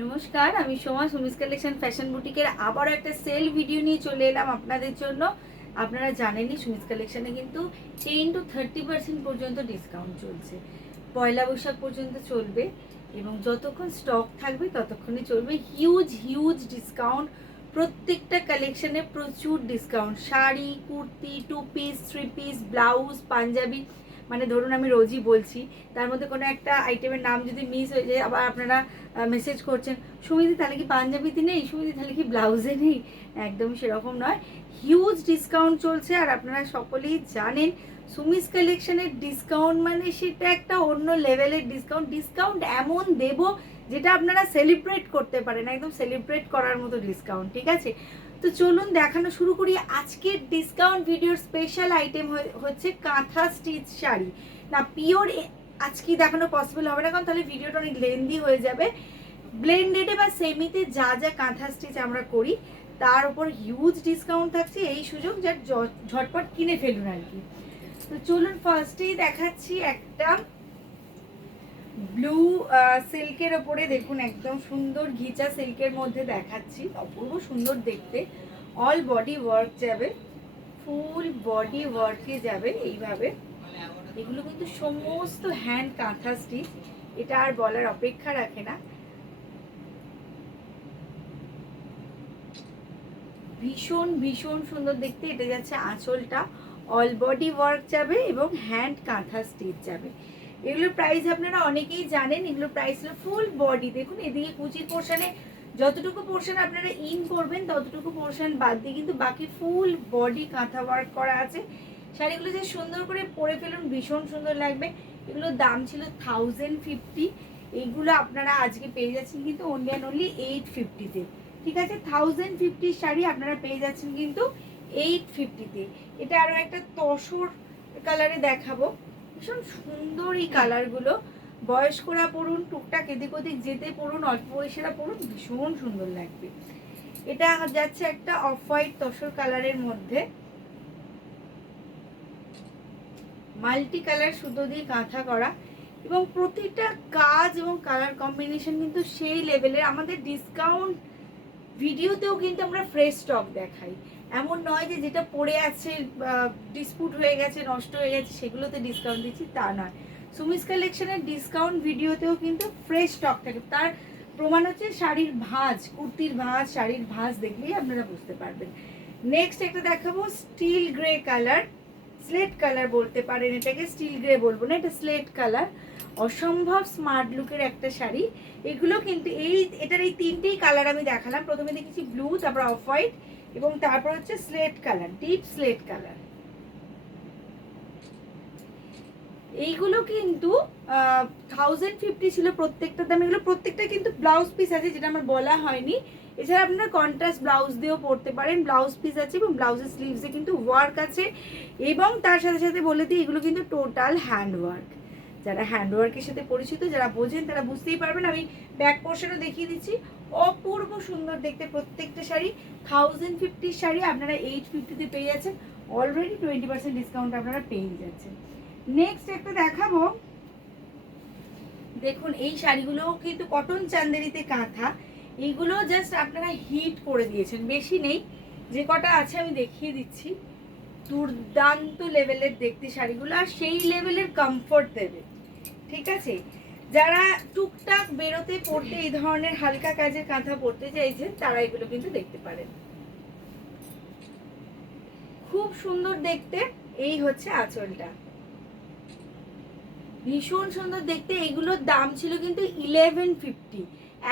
নমস্কার, আমি Soma Sumi's collection fashion বুটিকের আবার একটা সেল ভিডিও নিয়ে চলে এলাম আপনাদের জন্য। আপনারা জানেনই সুমিস কালেকশনে কিন্তু 10 to 30% পর্যন্ত ডিসকাউন্ট চলছে। পয়লা বৈশাখ পর্যন্ত চলবে এবং যতক্ষণ স্টক থাকবে ততক্ষণই চলবে। হিউজ হিউজ ডিসকাউন্ট, প্রত্যেকটা কালেকশনে প্রচুর discount. Sari, kurti, 2 piece, 3 piece, blouse, panjabi, মানে ধরুন আমি রোজই বলছি, তার মধ্যে কোনো একটা আইটেমের নাম যদি মিস হয়ে যায় আবার আপনারা মেসেজ করছেন, সুমিদি তাহলে কি পাঞ্জাবিতে নেই, সুমিদি তাহলে কি ব্লাউজে নেই। একদমই সেরকম নয়, হিউজ ডিসকাউন্ট চলছে। আর আপনারা সকলেই জানেন সুমিস কালেকশনের ডিসকাউন্ট মানে সেটা একটা অন্য লেভেলের ডিসকাউন্ট। ডিসকাউন্ট এমন দেব যেটা আপনারা সেলিব্রেট করতে পারেন, একদম সেলিব্রেট করার মতো ডিসকাউন্ট। ঠিক আছে, তো চলুন দেখানো শুরু করি। আজকের ডিসকাউন্ট ভিডিওর স্পেশাল আইটেম হচ্ছে কাঁথা স্টিচ শাড়ি। না, পিওর আজকে দেখানো পসিবল হবে না, কারণ তাহলে ভিডিওটা অনেক লেন্দি হয়ে যাবে। ব্লেন্ডেডে বা সেমিতে যা যা কাঁথা স্টিচ আমরা করি তার উপর হিউজ ডিসকাউন্ট থাকছে। এই সুযোগ যার ঝটপট কিনে ফেলুন আর কি। তো চলুন ফার্স্টেই দেখাচ্ছি একটা ব্লু সিল্কের ওপরে, দেখুন একদম সুন্দর ঘিচা সিল্কের মধ্যে দেখাচ্ছি, অপূর্ব সুন্দর দেখতে। অল বডি ওয়ার্ক যাবে, ফুল বডি ওয়ার্কে যাবে এইভাবে। এগুলো কিন্তু সমস্ত হ্যান্ড কাঁথা স্টিচ, এটা আর বলার অপেক্ষা রাখে না। ভীষণ ভীষণ সুন্দর দেখতে। এটা যাচ্ছে আঁচলটা, অল বডি ওয়ার্ক যাবে এবং হ্যান্ড কাঁথা স্টিচ যাবে। এগুলোর প্রাইস আপনারা অনেকেই জানেন, এগুলোর প্রাইস হলো ফুল বডি। দেখুন এদিকে কুচির পোর্শনে যতটুকু পোর্শন আপনারা ইন করবেন ততটুকু পোর্শন বাদ দিয়ে কিন্তু বাকি ফুল বডি কাঁথা ওয়ার্ক করা আছে। শাড়িগুলো যে সুন্দর করে পরে ফেলুন, ভীষণ সুন্দর লাগবে। এগুলোর দাম ছিল 1050। এইগুলো আপনারা আজকে পেয়ে যাচ্ছেন কিন্তু অনলি অ্যান্ড অনলি 850-তে। ঠিক আছে, 1050 শাড়ি আপনারা পেয়ে যাচ্ছেন কিন্তু 850-তে। এটা আরো একটা তসর কালারে দেখাবো, ভীষণ সুন্দর এই কালারগুলো। বয়স্করা পরুন, টুকটাক এদিক ওদিক যেতে পরুন, অল্প বয়সীরা পরুন, ভীষণ সুন্দর লাগবে। এটা যাচ্ছে একটা অফ হোয়াইট তসর কালারের মধ্যে, মাল্টি কালার সুতো দিয়ে কাঁথা করা এবং প্রতিটা কাজ এবং কালার কম্বিনেশন কিন্তু সেই লেভেলের। আমাদের ডিসকাউন্ট ভিডিওতেও কিন্তু আমরা ফ্রেশ স্টক দেখাই, এমন নয় যে যেটা পড়ে আছে ডিসপুট হয়ে গেছে, নষ্ট হয়ে গেছে সেগুলোতে ডিসকাউন্ট দিচ্ছি, তা নয়। সুমিস কালেকশনের ডিসকাউন্ট ভিডিওতেও কিন্তু ফ্রেশ স্টক থাকে। তার প্রমাণ হচ্ছে শাড়ির ভাঁজ, কুর্তির ভাঁজ, শাড়ির ভাঁজ দেখলেই আপনারা বুঝতে পারবেন। নেক্সট একটা দেখাবো still grey colour, slate colour বলতে পারেন এটাকে, স্টিল গ্রে বলবো না, এটা স্লেট কালার। অসম্ভব স্মার্ট লুকের একটা শাড়ি। এগুলো কিন্তু এটার এই তিনটেই কালার আমি দেখালাম। প্রথমে দেখেছি ব্লু, তারপর অফ হোয়াইট এবং তারপর হচ্ছে slate colour, deep slate colour. এইগুলো কিন্তু 1050 ছিল প্রত্যেকটা দাম। এগুলো প্রত্যেকটা কিন্তু ব্লাউজ পিস আছে, যেটা আমার বলা হয়নি। এছাড়া আপনারা কন্ট্রাস্ট ব্লাউজ দিয়েও পরতে পারেন, ব্লাউজ পিস আছে এবং ব্লাউজের স্লিভসে কিন্তু ওয়ার্ক আছে। এবং তার সাথে সাথে বলে দিই এগুলো কিন্তু টোটাল হ্যান্ড ওয়ার্ক। যারা হ্যান্ড ওয়ার্কের সাথে পরিচিত, যারা বোঝেন তারা বুঝতেই পারবেন। আমি ব্যাক পোর্শনও দেখিয়ে দিচ্ছি, অপূর্ব সুন্দর দেখতে প্রত্যেকটা শাড়ি। 1050 শাড়ি আপনারা 850-তে পেয়ে যাচ্ছেন। অলরেডি 20% ডিসকাউন্ট আপনারা পেয়ে যাচ্ছেন। নেক্সট একটা দেখাবো, দেখুন এই শাড়িগুলো কিন্তু কটন চান্দেরিতে কাঁথা। এইগুলো জাস্ট আপনারা হিট করে দিয়েছেন, বেশি নেই, যে কটা আছে আমি দেখিয়ে দিচ্ছি। দুর্দান্ত লেভেলের দেখতে শাড়িগুলো, আর সেই লেভেলের কমফোর্ট দেবে। ঠিক আছে, যারা টুকটাক বেরোতে পড়তে এই ধরনের হালকা কাজের কাঁথা পরতে চাইছেন তারা এগুলো কিন্তু দেখতে পারেন। খুব সুন্দর দেখতে। এই হচ্ছে আঁচলটা, ভীষণ সুন্দর দেখতে। এইগুলোর দাম ছিল কিন্তু 1150,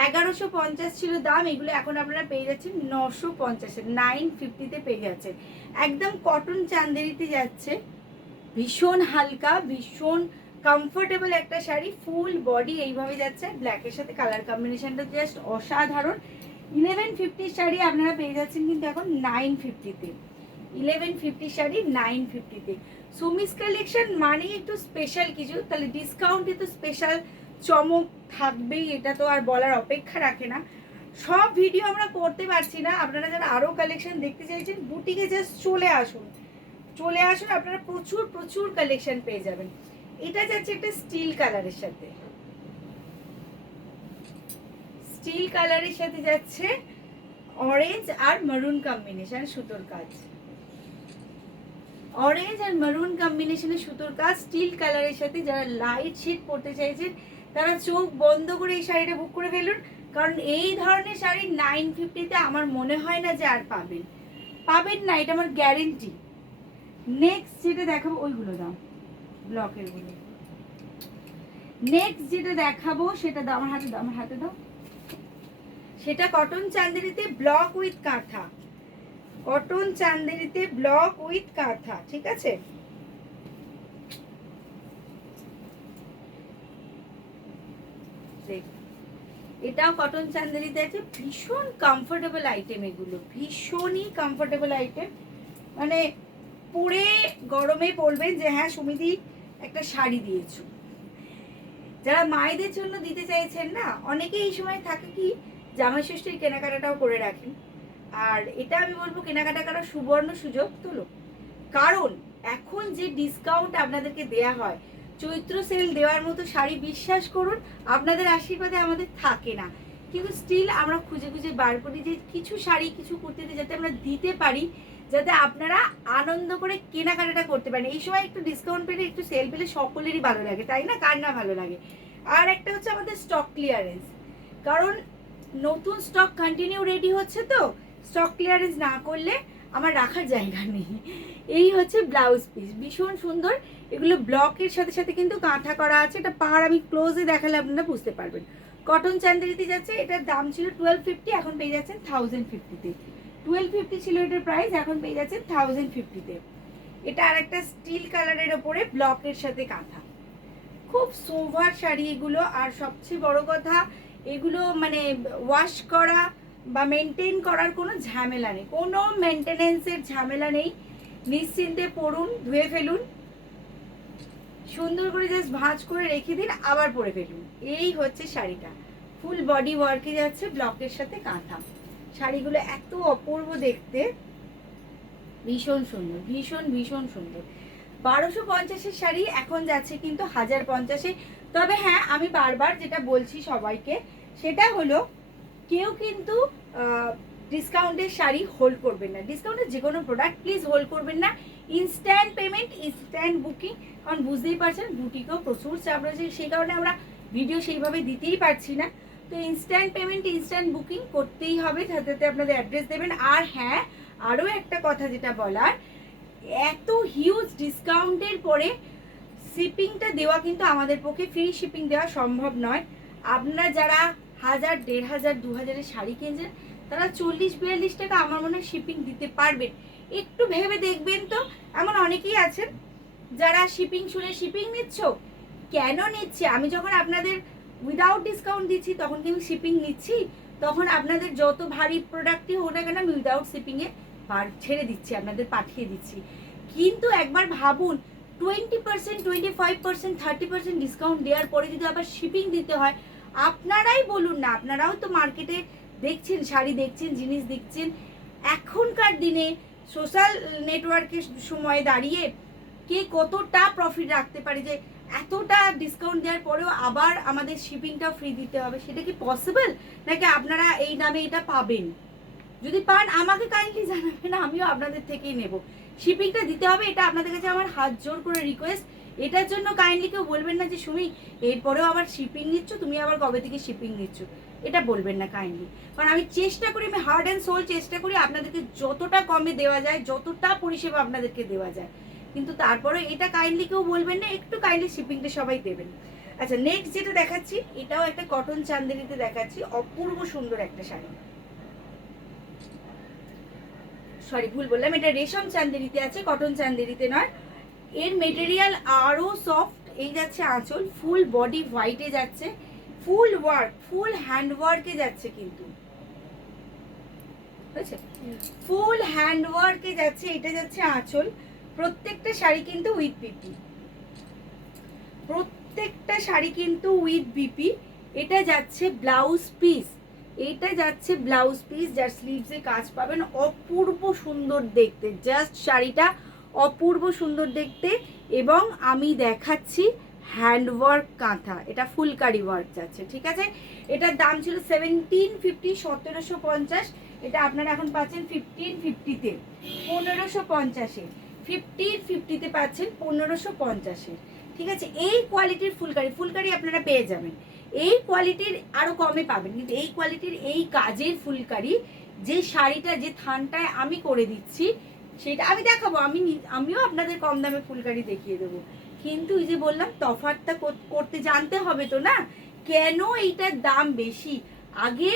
1150 ছিল দাম। এগুলো এখন আপনারা পেয়ে যাচ্ছেন 950-এ, 950-তে পেয়ে যাচ্ছেন। একদম কটন চান্দেরিতে যাচ্ছে, ভীষণ হালকা, ভীষণ কমফোর্টেবল একটা শাড়ি। ফুল বডি এইভাবে যাচ্ছে, ব্ল্যাকের সাথে কালার কম্বিনেশনটা জাস্ট অসাধারণ। 1150 শাড়ি আপনারা পেয়ে যাচ্ছেন কিন্তু এখন 950-তে। 1150 শাড়ি 950-তে। সুমিস কালেকশন মানেই একটু স্পেশাল কিছু, তাহলে ডিসকাউন্টে তো স্পেশাল চমক থাকবেই, এটা তো আর বলার অপেক্ষা রাখে না। সব ভিডিও আমরা করতে পারছি না, আপনারা যারা আরও কালেকশন দেখতে চাইছেন বুটিকে জাস্ট চলে আসুন, চলে আসুন, আপনারা প্রচুর প্রচুর কালেকশন পেয়ে যাবেন। এটা যাচ্ছে একটা স্টিল কালারের সাথে, স্টিল কালারের সাথে যাচ্ছে অরেঞ্জ আর মারুন কম্বিনেশন সুতোর কাজ, অরেঞ্জ আর মারুন কম্বিনেশনে সুতোর কাজ স্টিল কালারের সাথে। যারা লাইট শেড পরতে চাইছেন তারা চোখ বন্ধ করে এই শাড়িটা বুক করে ফেলুন, কারণ এই ধরনের শাড়ি 950-তে আমার মনে হয় না যে আর পাবেন, পাবেন না, এটা আমার গ্যারেন্টি। নেক্সট যেটা দেখাবো ওইগুলো দাও, ব্লকের গুলো। নেক্সট যেটা দেখাবো সেটা দাও, আমার হাতে দাও, আমার হাতে দাও। সেটা কটন চান্দেরিতে ব্লক উইথ কাঁথা, কটন চান্দেরিতে ব্লক উইথ কাঁথা, ঠিক আছে। এটাও কটন চান্দেরিতে আছে, ভীষণ কমফোর্টেবল আইটেম, এগুলো ভীষণই কমফোর্টেবল আইটেম, মানে পরে গরমে পরবেন যে হ্যাঁ সুমিদি একটা শাড়ি দিয়েছো। যারা মায়েদের জন্য দিতে চাইছেন না, অনেকে এই সময় থাকে কি জামাই ষষ্ঠীর কেনাকাটাটাও করে রাখেন, আর এটা আমি বলবো কেনাকাটা করার সুবর্ণ সুযোগ তোলো, কারণ এখন যে ডিসকাউন্ট আপনাদেরকে দেয়া হয়, চৈত্র সেল দেওয়ার মতো শাড়ি বিশ্বাস করুন আপনাদের আশীর্বাদে আমাদের থাকে না, কিন্তু স্টিল আমরা খুঁজে খুঁজে বার করি যে কিছু শাড়ি কিছু কুর্তিতে যাতে আমরা দিতে পারি, যাতে আপনারা আনন্দ করে কেনাকাটাটা করতে পারেন। এই সময় একটু ডিসকাউন্ট পেলে একটু সেল পেলে সকলেরই ভালো লাগে, তাই না? কার না ভালো লাগে। আর একটা হচ্ছে আমাদের স্টক ক্লিয়ারেন্স, কারণ নতুন স্টক কন্টিনিউ রেডি হচ্ছে, তো স্টক ক্লিয়ারেন্স না করলে আমার রাখার জায়গা নেই। এই হচ্ছে ব্লাউজ পিস, ভীষণ সুন্দর, এগুলো ব্লকের সাথে সাথে কিন্তু কাঁথা করা আছে। এটা পাহাড় আমি ক্লোজে দেখালে আপনারা বুঝতে পারবেন। কটন চান্দেরিতে যাচ্ছে, এটার দাম ছিল 1250, এখন পেয়ে যাচ্ছেন 1050-তে। 1250 ছিল এটার প্রাইস, এখন পেয়ে যাচ্ছেন 1050-তে। এটা আর একটা স্টিল কালারের ওপরে ব্লকের সাথে কাঁথা, খুব সোভার শাড়ি এগুলো। আর সবচেয়ে বড় কথা, এগুলো মানে ওয়াশ করা বা মেনটেন করার কোনো ঝামেলা নেই, কোনো মেনটেনেন্সের ঝামেলা নেই, নিশ্চিন্তে পরুন, ধুয়ে ফেলুন, সুন্দর করে জাস্ট ভাঁজ করে রেখে দিন, আবার পরে ফেলুন। এই হচ্ছে শাড়িটা, ফুল বডি ওয়ার্কে যাচ্ছে ব্লকের সাথে কাঁথা। শাড়িগুলো এত অপূর্ব দেখতে, ভীষণ সুন্দর, ভীষণ ভীষণ সুন্দর। 1250-এর শাড়ি এখন যাচ্ছে কিন্তু 1050-এ। তবে হ্যাঁ, আমি বারবার যেটা বলছি সবাইকে, সেটা হলো কেউ কিন্তু ডিসকাউন্টের শাড়ি হোল্ড করবেন না, ডিসকাউন্টের যে কোনো প্রোডাক্ট প্লিজ হোল্ড করবেন না। ইনস্ট্যান্ট পেমেন্ট, ইনস্ট্যান্ট বুকিং, কারণ বুঝতেই পারছেন বুটিকেও প্রচুর চাপ রয়েছে, সেই কারণে আমরা ভিডিও সেইভাবে দিতেই পারছি না। তো ইনস্ট্যান্ট পেমেন্ট, ইনস্ট্যান্ট বুকিং করতেই হবে, যাতে আপনাদের অ্যাড্রেস দেবেন। আর হ্যাঁ, আরও একটা কথা যেটা বলার, এত হিউজ ডিসকাউন্টের পরে শিপিংটা দেওয়া কিন্তু আমাদের পক্ষে, ফ্রি শিপিং দেওয়া সম্ভব নয়। আপনারা যারা 1000, 1500, 2000-এর শাড়ি কিনছেন, তারা 40-42 টাকা আমার মনে হয় শিপিং দিতে পারবেন। একটু ভেবে দেখবেন তো, এমন অনেকেই আছেন যারা শিপিং শুনে শিপিং নিচ্ছ, কেন নিচ্ছে? আমি যখন আপনাদের উইদাউট ডিসকাউন্ট দিচ্ছি তখন কি আমি শিপিং নিচ্ছি? তখন আপনাদের যত ভারী প্রোডাক্টই হোক না কেন আমি উইদাউট শিপিংয়ে ছেড়ে দিচ্ছি, আপনাদের পাঠিয়ে দিচ্ছি। কিন্তু একবার ভাবুন, 20%, 25%, 30% ডিসকাউন্ট দেওয়ার পরে যদি আবার শিপিং দিতে হয়, আপনারাই বলুন না, আপনারাও তো মার্কেটে দেখছেন, শাড়ি দেখছেন, জিনিস দেখছেন, এখনকার দিনে সোশ্যাল নেটওয়ার্কের সময় দাঁড়িয়ে কে কতটা প্রফিট রাখতে পারে যে এতটা ডিসকাউন্ট দেওয়ার পরেও আবার আমাদের শিপিংটা ফ্রি দিতে হবে? সেটা কি পসিবল? নাকি আপনারা এই দামে এটা পাবেন? যদি পান আমাকে কাইন্ডলি জানাবেন, আমিও আপনাদের থেকেই নেব। শিপিংটা দিতে হবে, এটা আপনাদের কাছে আমার হাত জোর করে রিকোয়েস্ট। এটার জন্য কাইন্ডলি কেউ বলবেন না যে সুমি এরপরেও আবার শিপিং নিচ্ছ, তুমি আবার কবে থেকে শিপিং নিচ্ছ, এটা বলবেন না কাইন্ডলি। কারণ আমি চেষ্টা করি, আমি হার্ড অ্যান্ড সোল চেষ্টা করি আপনাদেরকে যতটা কমে দেওয়া যায়, যতটা পরিষেবা আপনাদেরকে দেওয়া যায়, কিন্তু তারপরে এটা কাইন্ডলি কেউ বলবেন না, একটু কাইন্ডলি শিপিংটা সবাই দেবেন। আচ্ছা, নেক্সট যেটা দেখাচ্ছি, এটাও একটা কটন চান্দেরিতে দেখাচ্ছি, অপূর্ব সুন্দর একটা শাড়ি। সরি, ভুল বললাম, এটা রেশম চান্দেরিতে আছে, কটন চান্দেরিতে নয়। এর মেটেরিয়াল আরো সফট। এই যাচ্ছে আঁচল, ফুল বডি হোয়াইটে যাচ্ছে, ফুল ওয়ার্ক, ফুল হ্যান্ড ওয়ার্কে যাচ্ছে, কিন্তু বুঝেছে, ফুল হ্যান্ড ওয়ার্কে যাচ্ছে। এটা যাচ্ছে আঁচল। প্রত্যেকটা শাড়ি কিন্তু উইথ বিপি, প্রত্যেকটা শাড়ি কিন্তু উইথ বিপি। এটা যাচ্ছে ব্লাউজ পিস, এটা যাচ্ছে ব্লাউজ পিস, যার স্লিভসে কাজ পাবেন, অপূর্ব সুন্দর দেখতে, জাস্ট শাড়িটা অপূর্ব সুন্দর দেখতে। এবং আমি দেখাচ্ছি হ্যান্ডওয়ার্ক কাঁথা, এটা ফুলকারি ওয়ার্ক যাচ্ছে, ঠিক আছে। এটার দাম ছিল 1750, 1750। এটা আপনারা এখন পাচ্ছেন 1550-তে, 1550-এ, 1550-তে পাচ্ছেন 1550-এ, ঠিক আছে। এই কোয়ালিটির ফুলকারি আপনারা পেয়ে যাবেন, এই কোয়ালিটির আরও কমে পাবেন, কিন্তু এই কোয়ালিটির এই কাজের ফুলকারি, যে শাড়িটা যে থানটায় আমি করে দিচ্ছি সেটা আমি দেখাবো, আমিও আপনাদের কম দামে ফুলকারি দেখিয়ে দেবো, কিন্তু এই যে বললাম তফাৎটা করতে জানতে হবে তো না, কেন এইটার দাম বেশি আগে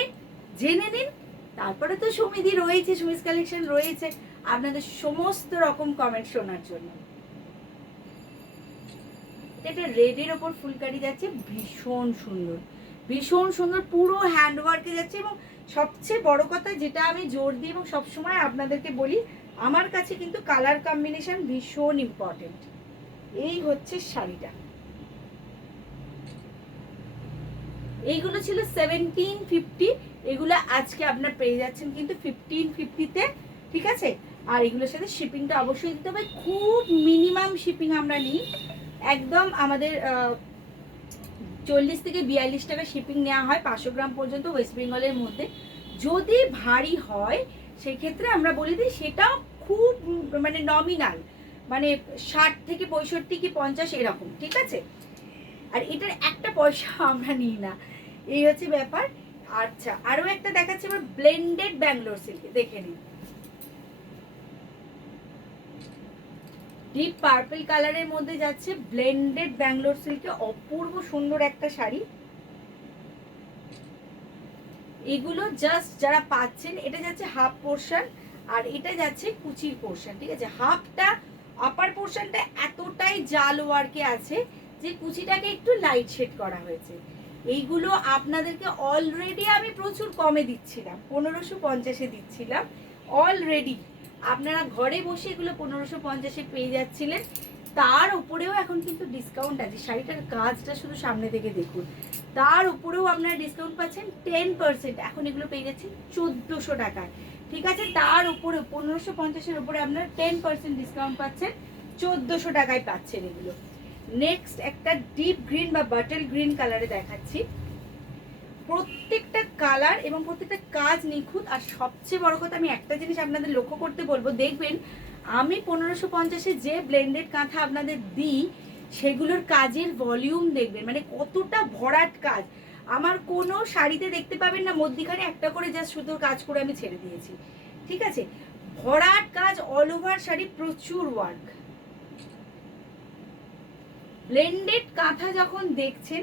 জেনে নিন, তারপরে তো সুমিদি রয়েছে, সুমিস কালেকশন রয়েছে আপনাদের সমস্ত রকম কমেন্ট শোনার জন্য। এটা রেডের ওপর ফুলকারি যাচ্ছে, ভীষণ সুন্দর, ভীষণ সুন্দর, পুরো হ্যান্ডওয়ার্কে যাচ্ছে। এবং সবচেয়ে বড় কথা যেটা আমি জোর দিই এবং সবসময় আপনাদেরকে বলি, আমার কাছে কিন্তু কালার কম্বিনেশন ভীষণ ইম্পর্টেন্ট। এই হচ্ছে শাড়িটা, এইগুলো ছিল 1750, এগুলো আজকে আপনার পেয়ে যাচ্ছেন কিন্তু 1550-তে, ঠিক আছে। আর এগুলোর সাথে শিপিংটা অবশ্যই দিতে হবে, খুব মিনিমাম শিপিং আমরা নিই, একদম আমাদের 40 থেকে 42 টাকা শিপিং নেওয়া হয় 500 গ্রাম পর্যন্ত ওয়েস্ট বেঙ্গলের মধ্যে। যদি ভারী হয় সেক্ষেত্রে আমরা বলে দিই সেটাও খুব মানে নমিনাল, মানে 60 থেকে 65 কি 50 এরকম, ঠিক আছে। আর এটার একটা পয়সা আমরা নিই না, এই হচ্ছে ব্যাপার। আচ্ছা, আরও একটা দেখাচ্ছি এবার, ব্লেন্ডেড ব্যাঙ্গালোর সিল্কে, দেখে নিন, ডিপ পার্পল কালারের মধ্যে যাচ্ছে ব্লেন্ডেড ব্যাঙ্গালোর সিল্কে, অপূর্ব সুন্দর একটা শাড়ি। এগুলো জাস্ট যারা পাচ্ছেন, এটা যাচ্ছে হাফ পোর্শন আর এটা যাচ্ছে কুচির পোর্শন, ঠিক আছে। হাফটা আপার পোর্শনটা এতটাই জাল ওয়ার্কে আছে যে কুচিটাকে একটু লাইট শেড করা হয়েছে। এইগুলো আপনাদেরকে অলরেডি আমি প্রচুর কমে দিচ্ছিলাম, 1550-এ দিচ্ছিলাম অলরেডি, আপনারা ঘরে বসে এগুলো 1550-এ পেয়ে যাচ্ছিলেন। তার উপরেও এখন কিন্তু ডিসকাউন্ট আছে, শাড়িটার কাজটা শুধু সামনে থেকে দেখুন, তার উপরেও আপনারা ডিসকাউন্ট পাচ্ছেন 10%, এখন এগুলো পেয়ে যাচ্ছেন 1400 টাকায়, ঠিক আছে। তার উপরে 1550-এর উপরে আপনারা 10% ডিসকাউন্ট পাচ্ছেন, 1400 টাকায় পাচ্ছেন এগুলো। নেক্সট একটা ডিপ গ্রিন বা বাটার গ্রিন কালারে দেখাচ্ছি, প্রত্যেকটা কালার এবং প্রত্যেকটা কাজ নিখুঁত। আর সবচেয়ে বড় কথা আমি একটা জিনিস আপনাদের লক্ষ্য করতে বলবো, দেখবেন আমি 1550-এ যে ব্লেন্ডেড কাঁথা আপনাদের দিই সেগুলোর কাজের ভলিউম দেখবেন, মানে কতটা ভরাট কাজ। আমার কোনো শাড়িতে দেখতে পাবেন না মধ্যিখানে একটা করে জাস্ট সুতোর কাজ করে আমি ছেড়ে দিয়েছি, ঠিক আছে। ভরাট কাজ, অল ওভার শাড়ি, প্রচুর ওয়ার্ক। ব্লেন্ডেড কাঁথা যখন দেখছেন,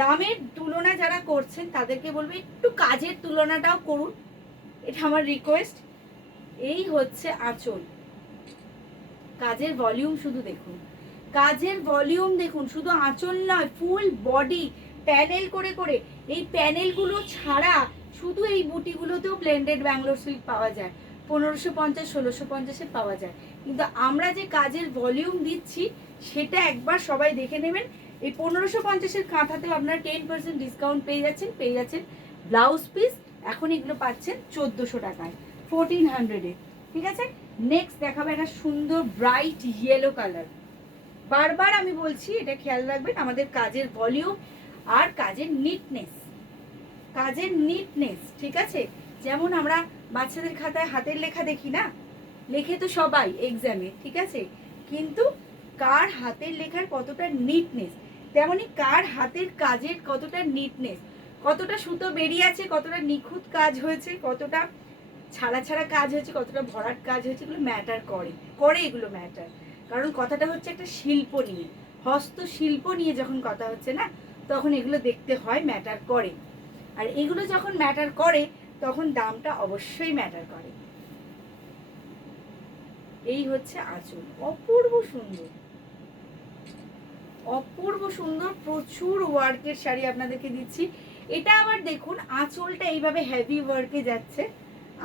দামের তুলনা যারা করছেন তাদেরকে বলবো একটু কাজের তুলনাটাও করুন, এটা আমার রিকোয়েস্ট। এই হচ্ছে আঁচল, কাজের ভলিউম শুধু দেখুন, কাজের ভলিউম দেখুন, শুধু আঁচল নয়, ফুল বডি প্যানেল করে করে। এই প্যানেলগুলো ছাড়া শুধু এই বুটিগুলোতেও ব্লেন্ডেড ব্যাঙ্গালোর সিল্ক পাওয়া যায়, 1550, 1650-এ পাওয়া যায়, কিন্তু আমরা যে কাজের ভলিউম দিচ্ছি সেটা একবার সবাই দেখে নেবেন। এই 1550-এর কাঁথাতেও আপনারা 10% ডিসকাউন্ট পেয়ে যাচ্ছেন ব্লাউজ পিস, এখন এগুলো পাচ্ছেন 1400 টাকায়, 1400-এ, ঠিক আছে। নেক্সট দেখাবো একটা সুন্দর ব্রাইট ইয়েলো কালার, বারবার আমি বলছি এটা খেয়াল রাখবেন, আমাদের কাজের ভলিউম আর কাজের নিটনেস, ঠিক আছে। যেমন আমরা বাচ্চাদের খাতায় হাতের লেখা দেখি না, লেখে তো সবাই এক্সামে, ঠিক আছে, কিন্তু কার হাতের লেখার কতটা নিটনেস, তেমনি কার হাতের কাজের কতটা নিটনেস, কতটা সুতো বেরিয়ে আছে, কতটা নিখুঁত কাজ হয়েছে, কতটা ছাড়া ছাড়া কাজ হয়েছে, কতটা ভরাট কাজ হয়েছে, এগুলো ম্যাটার করে এগুলো ম্যাটার। কারণ কথাটা হচ্ছে একটা শিল্প নিয়ে, হস্তশিল্প নিয়ে যখন কথা হচ্ছে না, তখন এগুলো দেখতে হয়, ম্যাটার করে। আর এগুলো যখন ম্যাটার করে তখন দামটা অবশ্যই ম্যাটার করে। এই হচ্ছে আঁচল, অপূর্ব সুন্দর, অপূর্ব সুন্দর, প্রচুর ওয়ার্কের শাড়ি আপনাদেরকে দিচ্ছি। এটা আবার দেখুন, আঁচলটা এইভাবে হেভি ওয়ার্কে যাচ্ছে,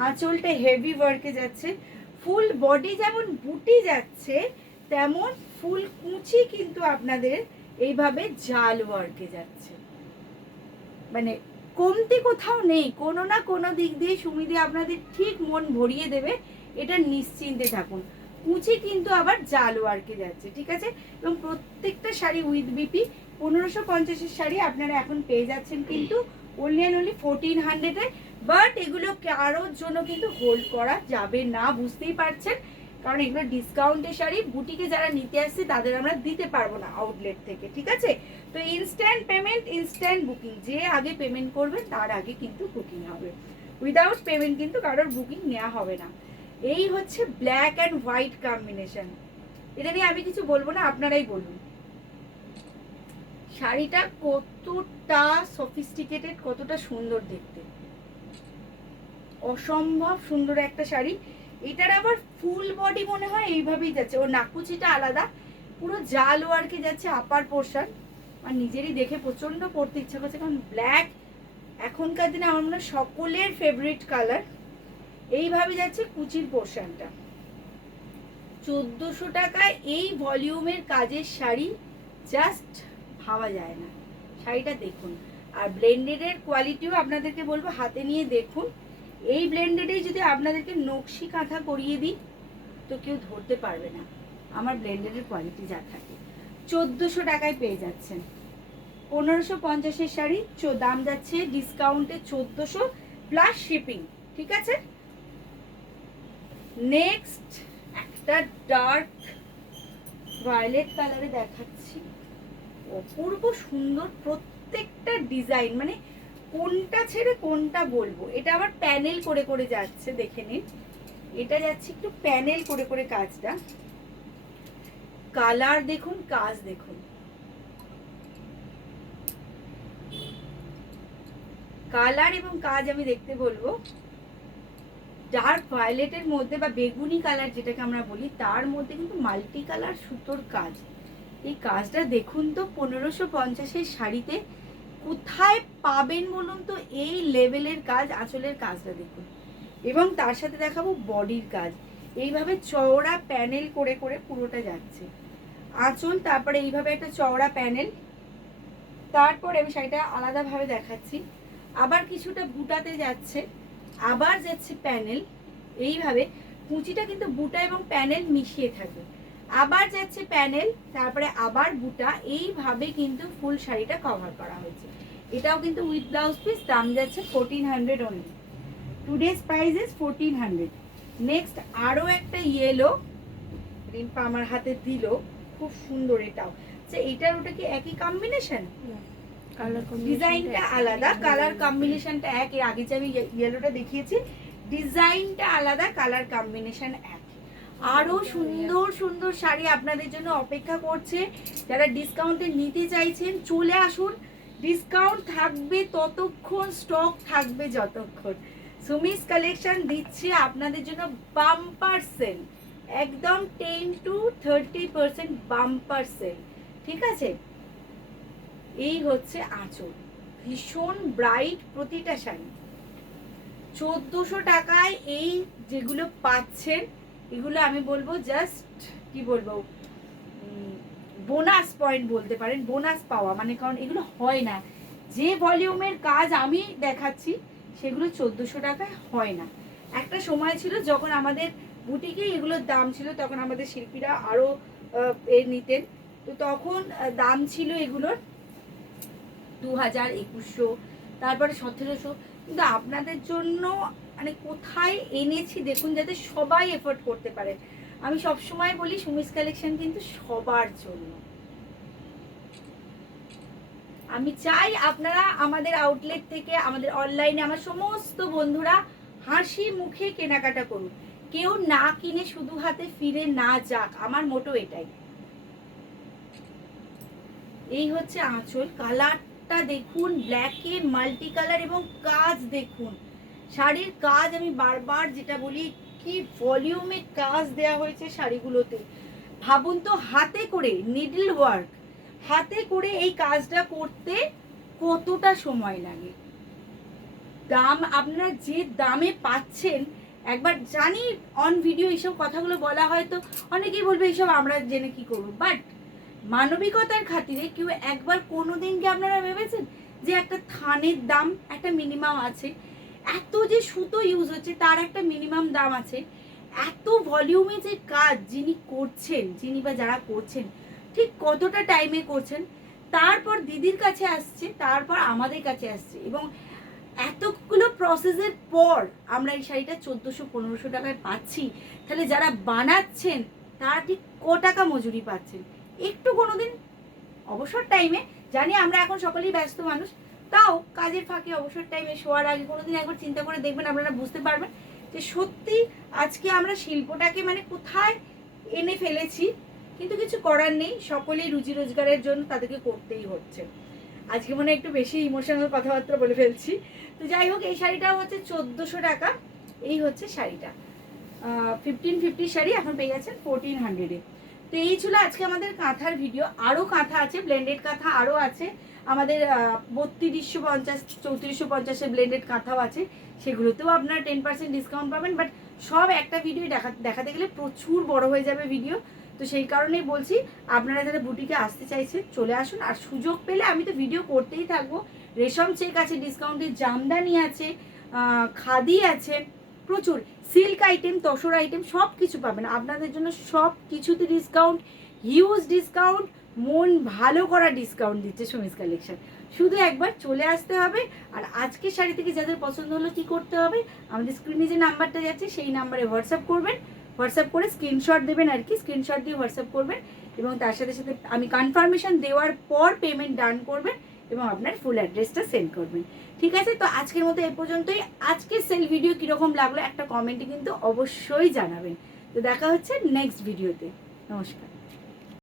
আঁচলটা হেভি ওয়ার্কে যাচ্ছে, ফুল বডি যেমন বুটি যাচ্ছে তেমন ফুল কুচি কিন্তু আপনাদের এইভাবে জাল ওয়ার্কে যাচ্ছে, মানে কমতি কোথাও নেই, কোনো না কোনো দিক দিয়ে সুমিদি আপনাদের ঠিক মন ভরিয়ে দেবে, এটা নিশ্চিন্তে থাকুন। কুচি কিন্তু আবার জাল ওয়ার্কে যাচ্ছে, ঠিক আছে। এবং প্রত্যেকটা শাড়ি উইথ বিপি 1550-এর শাড়ি আপনারা এখন পেয়ে যাচ্ছেন কিন্তু অনলি অ্যান্ড অনলি 1400-এ। বাট এগুলো কারোর জন্য কিন্তু হোল্ড করা যাবে না, বুঝতেই পারছেন, কারণ এগুলো ডিসকাউন্টের শাড়ি। বুটিকে যারা নিতে আসছে তাদের আমরা দিতে পারবো না আউটলেট থেকে, ঠিক আছে। তো ইনস্ট্যান্ট পেমেন্ট, ইনস্ট্যান্ট বুকিং, যে আগে পেমেন্ট করবে তার আগে কিন্তু বুকিং হবে। উইদাউট পেমেন্ট কিন্তু কারোর বুকিং নেওয়া হবে না। এই হচ্ছে ব্ল্যাক অ্যান্ড হোয়াইট কম্বিনেশন। এটা নিয়ে আমি কিছু বলবো না, আপনারাই বলুন। শাড়িটা কতটা সফিস্টিকেটেড, কতটা সুন্দর দেখতে, অসম্ভব সুন্দর একটা শাড়ি। এটার আবার ফুল বডি মনে হয় এইভাবেই যাচ্ছে, ও নাকুচিটা আলাদা, পুরো জাল ওয়ার্কে যাচ্ছে আপার পোর্শন। আর নিজেরই দেখে প্রচন্ড পরতে ইচ্ছা করছে, কারণ ব্ল্যাক এখনকার দিনে আমার মনে হয় সকলের ফেভারিট কালার। এইভাবে যাচ্ছে কুচির পোর্শনটা। 1400 টাকায় এই ভলিউমের কাজের শাড়ি জাস্ট ভাবা যায় না। শাড়িটা দেখুন, আর ব্লেন্ডেডের কোয়ালিটিও আপনাদেরকে বলবো হাতে নিয়ে দেখুন। এই ব্লেন্ডেডেই যদি আপনাদেরকে নকশি কাঁথা করিয়ে দিই তো কেউ ধরতে পারবে না আমার ব্লেন্ডেডের কোয়ালিটি যা থাকে। 1400 টাকায় পেয়ে যাচ্ছেন। 1550-এর শাড়ি দাম যাচ্ছে ডিসকাউন্টে 1400 প্লাস শিপিং, ঠিক আছে। নেক্সট একটা ডার্ক ভায়োলেট কালারে দেখাচ্ছি, অপূর্ব সুন্দর প্রত্যেকটা ডিজাইন, মানে কোনটা ছেড়ে কোনটা বলবো। এটা আবার প্যানেল করে করে যাচ্ছে, দেখে নিন। এটা যাচ্ছে একটু প্যানেল করে করে কাজটা। কালার দেখুন, কাজ দেখুন, কালার এবং কাজ আমি দেখতে বলবো। ডার্ক ভায়োলেটের মধ্যে বা বেগুনি কালার যেটাকে আমরা বলি, তার মধ্যে কিন্তু মাল্টি কালার সুতোর কাজ। এই কাজটা দেখুন তো, 1550-এর শাড়িতে কোথায় পাবেন বলুন তো এই লেভেলের কাজ। আঁচলের কাজটা দেখুন, এবং তার সাথে দেখাবো বডির কাজ। এইভাবে চওড়া প্যানেল করে করে পুরোটা যাচ্ছে আঁচল, তারপরে এইভাবে একটা চওড়া প্যানেল, তারপরে আমি শাড়িটা আলাদাভাবে দেখাচ্ছি। আবার কিছুটা বুটাতে যাচ্ছে, আবার যাচ্ছে প্যানেল, এইভাবে কুচিটা কিন্তু বুটা এবং প্যানেল মিশিয়ে থাকে। আবার যাচ্ছে প্যানেল, তারপরে আবার বুটা, এইভাবে কিন্তু ফুল শাড়িটা কভার করা হয়েছে। এটাও কিন্তু উইথ ব্লাউজ পিস, দাম যাচ্ছে 1400 only. Today's price is 1400। Next আরও একটা ইয়েলো, রিম্পা আমার হাতে দিল, খুব সুন্দর এটাও। আচ্ছা, এটার ওটা কি একই কম্বিনেশন? ডিজাইনটা আলাদা, কালার কম্বিনেশনটা এক। এর আগে যে আমি ইয়েলোটা দেখিয়েছি, ডিজাইনটা আলাদা, কালার কম্বিনেশন এক। আরো সুন্দর সুন্দর শাড়ি আপনাদের জন্য অপেক্ষা করছে। যারা ডিসকাউন্টে নিতে চাইছেন চলে আসুন, ডিসকাউন্ট থাকবে ততক্ষণ, স্টক থাকবে যতক্ষণ। সুমিস কালেকশন দিচ্ছে আপনাদের জন্য বাম্পার সেল, একদম 10 to 30% বাম্পার সেল, ঠিক আছে। এই হচ্ছে আঁচল, ভীষণ ব্রাইট প্রতিটা শাড়ি। 1400 টাকায় এই যেগুলো পাচ্ছেন, এগুলো আমি বলবো জাস্ট কি বলবো, বোনাস পয়েন্ট বলতে পারেন, বোনাস পাওয়া মানে, কারণ এগুলো হয় না। যে ভলিউমের কাজ আমি দেখাচ্ছি সেগুলো 1400 টাকায় হয় না। একটা সময় ছিল যখন আমাদের বুটিকে এগুলোর দাম ছিল, তখন আমাদের শিল্পীরা আরও নিতেন, তো তখন দাম ছিল এগুলোর 2000, 2100, তারপরে 1700। কিন্তু আপনাদের জন্য মানে কোথায় এনেছি দেখুন, যাতে সবাই এফোর্ড করতে পারে। আমি সব সময় বলি সুমিস কালেকশন কিন্তু সবার জন্য। আমি চাই আপনারা আমাদের আউটলেট থেকে, আমাদের অনলাইনে আমার সমস্ত বন্ধুরা হাসি মুখে কেনাকাটা করুন, কেউ না কিনে শুধু হাতে ফিরে না যাক, আমার মোটো এটাই। এই হচ্ছে আঁচল, কালারটা দেখুন, ব্ল্যাকে মাল্টি কালার, এবং কাজ দেখুন, শাড়ির কাজ আমি বারবার যেটা বলি, কি ভলিউমে কাজ দেয়া হয়েছে শাড়িগুলোতে। ভাবুন তো, হাতে করে নিডল ওয়ার্ক, হাতে করে এই কাজটা করতে কতটা সময় লাগে। দাম আপনারা যে দামে পাচ্ছেন, একবার জানি অন ভিডিও এইসব কথাগুলো বলা হয় তো অনেকেই বলবে এইসব আমরা জেনে কি করবো, বাট মানবিকতার খাতিরে কেউ একবার কোনোদিন কি আপনারা ভেবেছেন যে একটা থানের দাম একটা মিনিমাম আছে, এত যে সুতো ইউজ হচ্ছে তার একটা মিনিমাম দাম আছে, এত ভলিউমে যে কাজ যিনি করছেন, যিনি বা যারা করছেন, ঠিক কতটা টাইমে করছেন, তারপর দিদির কাছে আসছে, তারপর আমাদের কাছে আসছে, এবং এতগুলো প্রসেসের পর আমরা এই শাড়িটা 1400-1500 টাকায় পাচ্ছি। তাহলে যারা বানাচ্ছেন তারা ঠিক টাকা মজুরি পাচ্ছেন? একটু কোনোদিন অবসর টাইমে, জানি আমরা এখন সকলেই ব্যস্ত মানুষ, তাও কাজের ফাঁকে অবসর টাইমে শোয়ার আগে কোনোদিন একবার চিন্তা করে দেখবেন, আপনারা বুঝতে পারবেন যে সত্যি আজকে আমরা শিল্পটাকে মানে কোথায় এনে ফেলেছি। কিন্তু কিছু করার নেই, সকলেই রুজি রোজগারের জন্য তাদেরকে করতেই হচ্ছে। আজকে মনে একটু বেশি ইমোশনাল কথাবার্তা বলে ফেলছি। তো যাই হোক, এই শাড়িটাও হচ্ছে 1400 টাকা। এই হচ্ছে শাড়িটা 1550 শাড়ি, এখন পেয়ে যাচ্ছেন 1400-এ। তো এই ছিল আজকে আমাদের কাঁথার ভিডিও। আরও কাঁথা আছে, ব্লেন্ডেড কাঁথা আরও আছে আমাদের, 3250 3450-এর ব্লেন্ডেড কাঁথাও আছে, সেগুলোতেও আপনারা 10% ডিসকাউন্ট পাবেন। বাট সব একটা ভিডিও দেখাতে গেলে প্রচুর বড় হয়ে যাবে ভিডিও। তো সেই কারণেই বলছি, আপনারা যারা বুটিকে আসতে চাইছেন চলে আসুন, আর সুযোগ পেলে আমি তো ভিডিও করতেই থাকবো। রেশম চেক আছে ডিসকাউন্টের, জামদানি আছে, খাদি আছে, প্রচুর সিল্ক আইটেম, তসর আইটেম সব কিছু পাবেন আপনাদের জন্য। সব কিছুতে ডিসকাউন্ট, হিউজ ডিসকাউন্ট, মন ভালো করা ডিসকাউন্ট দিচ্ছে সুমিস কালেকশন। শুধু একবার চলে আসতে হবে। আর আজকে শাড়ি থেকে যাদের পছন্দ হলো কি করতে হবে, আমাদের স্ক্রিনে যে নাম্বারটা যাচ্ছে সেই নাম্বারে হোয়াটসঅ্যাপ করবেন, হোয়াটসঅ্যাপ করে স্ক্রিনশট দেবেন আর কি, স্ক্রিনশট দিয়ে হোয়াটসঅ্যাপ করবেন, এবং তার সাথে সাথে আমি কনফার্মেশন দেওয়ার পর পেমেন্ট ডান করবেন এবং আপনার ফুল অ্যাড্রেসটা সেন্ড করবেন। ঠিক আছে, তো আজকের মতো এই পর্যন্তই। আজকের সেল ভিডিও কীরকম লাগলো একটা কমেন্টে কিন্তু অবশ্যই জানাবেন। তো দেখা হচ্ছে নেক্সট ভিডিওতে। নমস্কার।